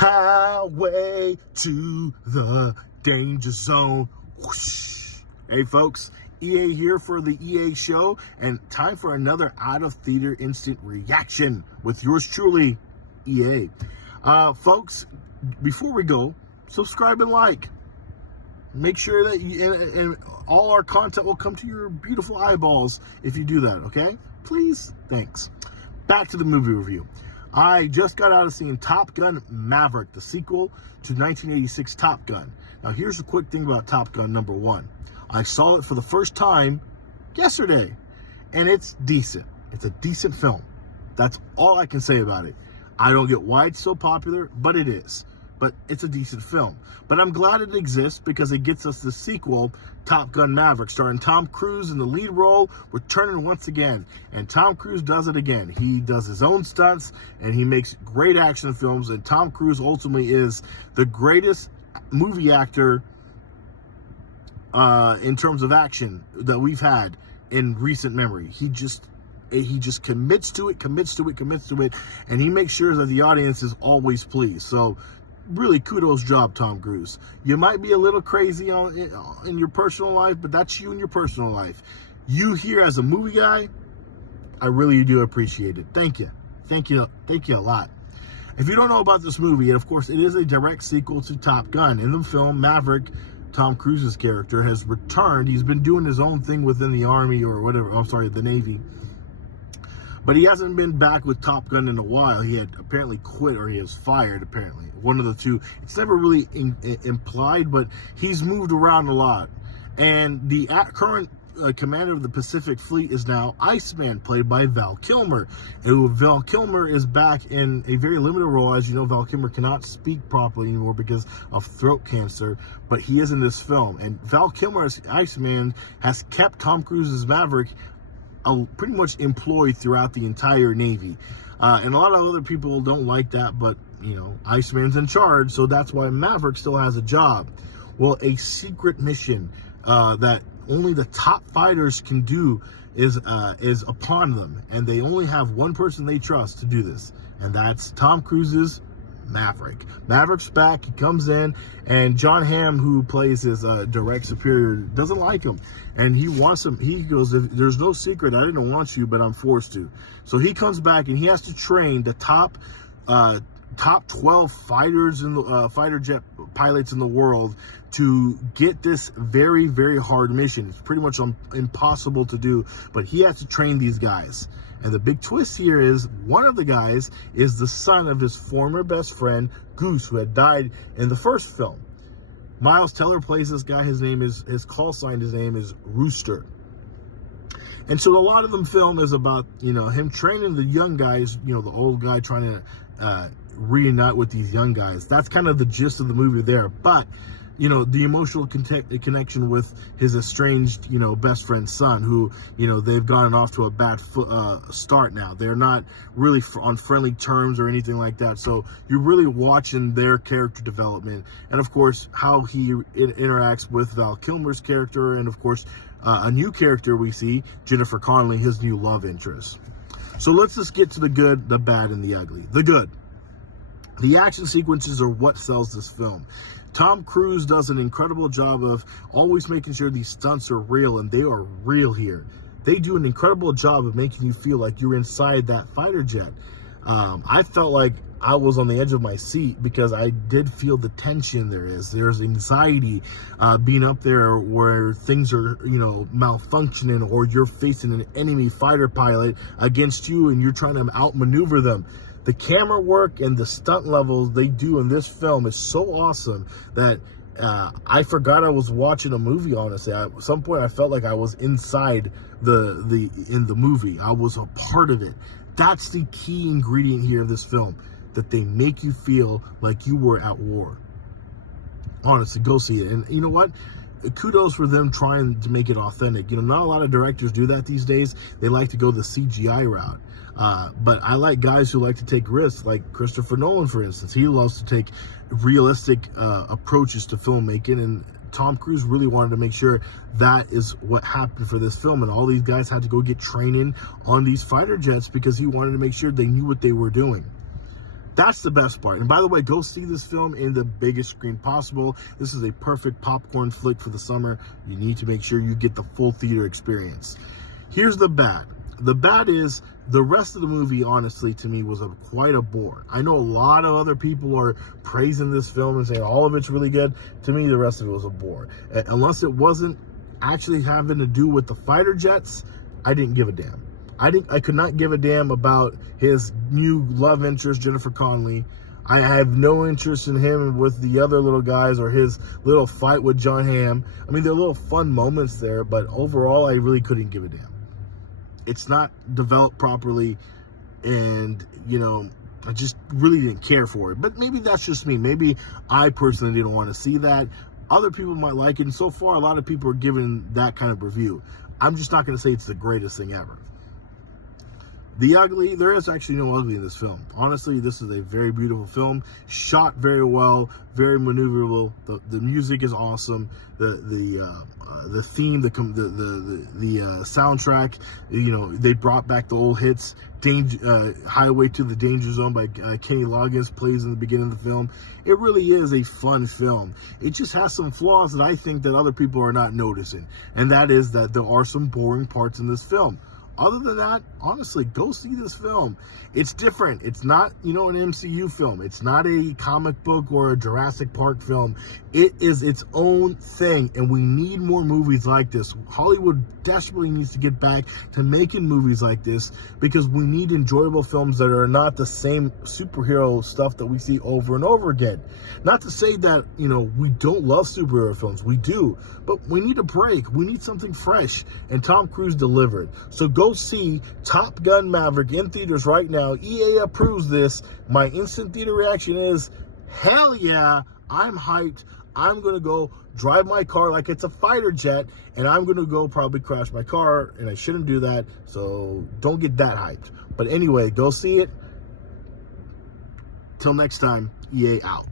highway to the danger zone. Whoosh. Hey folks, EA here for the EA show, and time for another out of theater instant reaction with yours truly, EA. Folks, before we go, subscribe and like. Make sure that and all our content will come to your beautiful eyeballs if you do that, okay? Please, thanks. Back to the movie review. I just got out of seeing Top Gun Maverick, the sequel to 1986 Top Gun. Now, here's a quick thing about Top Gun number one. I saw it for the first time yesterday, and it's decent. It's a decent film. That's all I can say about it. I don't get why it's so popular, but it is. But it's a decent film. But I'm glad it exists because it gets us the sequel, Top Gun Maverick, starring Tom Cruise in the lead role, returning once again. And Tom Cruise does it again. He does his own stunts, and he makes great action films, and Tom Cruise ultimately is the greatest movie actor in terms of action that we've had in recent memory. He just commits to it, and he makes sure that the audience is always pleased. So really, kudos job, Tom Cruise. You might be a little crazy in your personal life, but that's you in your personal life. You here as a movie guy, I really do appreciate it. Thank you a lot. If you don't know about this movie, and of course it is a direct sequel to Top Gun. In the film, Maverick, Tom Cruise's character, has returned. He's been doing his own thing within the Army or whatever, I'm sorry, the Navy. But he hasn't been back with Top Gun in a while. He had apparently quit, or he was fired, apparently. One of the two. It's never really implied, but he's moved around a lot. And the current commander of the Pacific Fleet is now Iceman, played by Val Kilmer. And Val Kilmer is back in a very limited role. As you know, Val Kilmer cannot speak properly anymore because of throat cancer, but he is in this film. And Val Kilmer as Iceman has kept Tom Cruise's Maverick pretty much employed throughout the entire Navy. And a lot of other people don't like that, but, you know, Iceman's in charge, so that's why Maverick still has a job. Well, a secret mission that only the top fighters can do is upon them, and they only have one person they trust to do this, and that's Tom Cruise's Maverick. Maverick's back. He comes in, and John Hamm, who plays his direct superior, doesn't like him, and he wants him. He goes, "There's no secret. I didn't want you, but I'm forced to." So he comes back, and he has to train the top 12 fighters in the fighter jet pilots in the world to get this very, very hard mission. It's pretty much impossible to do, but he has to train these guys. And the big twist here is one of the guys is the son of his former best friend, Goose, who had died in the first film. Miles Teller plays this guy. His call sign is Rooster. And so a lot of the film is about, you know, him training the young guys, you know, the old guy trying to reunite with these young guys. That's kind of the gist of the movie there. But, you know, the emotional connection with his estranged, you know, best friend's son, who, you know, they've gone off to a bad start now. They're not really on friendly terms or anything like that. So you're really watching their character development. And, of course, how he interacts with Val Kilmer's character. And, of course, a new character we see, Jennifer Connelly, his new love interest. So let's just get to the good, the bad, and the ugly. The good. The action sequences are what sells this film. Tom Cruise does an incredible job of always making sure these stunts are real, and they are real here. They do an incredible job of making you feel like you're inside that fighter jet. I felt like I was on the edge of my seat because I did feel the tension there's anxiety being up there where things are, you know, malfunctioning, or you're facing an enemy fighter pilot against you and you're trying to outmaneuver them. The camera work and the stunt levels they do in this film is so awesome that I forgot I was watching a movie, honestly. At some point I felt like I was inside in the movie. I was a part of it. That's the key ingredient here of this film, that they make you feel like you were at war. Honestly, go see it. And you know what? Kudos for them trying to make it authentic. You know, not a lot of directors do that these days. They like to go the CGI route. But I like guys who like to take risks, like Christopher Nolan, for instance. He loves to take realistic approaches to filmmaking, and Tom Cruise really wanted to make sure that is what happened for this film. And all these guys had to go get training on these fighter jets because he wanted to make sure they knew what they were doing. That's the best part. And by the way, go see this film in the biggest screen possible. This is a perfect popcorn flick for the summer. You need to make sure you get the full theater experience. Here's the bad. The bad is the rest of the movie, honestly, to me, was quite a bore. I know a lot of other people are praising this film and saying all of it's really good. To me, the rest of it was a bore. Unless it wasn't actually having to do with the fighter jets, I didn't give a damn. I could not give a damn about his new love interest, Jennifer Connelly. I have no interest in him with the other little guys or his little fight with John Hamm. I mean, there are little fun moments there, but overall, I really couldn't give a damn. It's not developed properly, and, you know, I just really didn't care for it. But maybe that's just me. Maybe I personally didn't want to see that. Other people might like it, and so far, a lot of people are giving that kind of review. I'm just not going to say it's the greatest thing ever. The ugly, there is actually no ugly in this film. Honestly, this is a very beautiful film, shot very well, very maneuverable. The music is awesome. The theme, the soundtrack, you know, they brought back the old hits. Highway to the Danger Zone by Kenny Loggins plays in the beginning of the film. It really is a fun film. It just has some flaws that I think that other people are not noticing, and that is that there are some boring parts in this film. Other than that, honestly, go see this film. It's different. It's not, you know, an MCU film. It's not a comic book or a Jurassic Park film. It is its own thing, and we need more movies like this. Hollywood desperately needs to get back to making movies like this because we need enjoyable films that are not the same superhero stuff that we see over and over again. Not to say that, you know, we don't love superhero films. We do, but we need a break. We need something fresh, and Tom Cruise delivered. So go see Top Gun Maverick in theaters right now. EA approves this. My instant theater reaction is, hell yeah, I'm hyped. I'm going to go drive my car like it's a fighter jet, and I'm going to go probably crash my car, and I shouldn't do that, so don't get that hyped. But anyway, go see it. Till next time, EA out.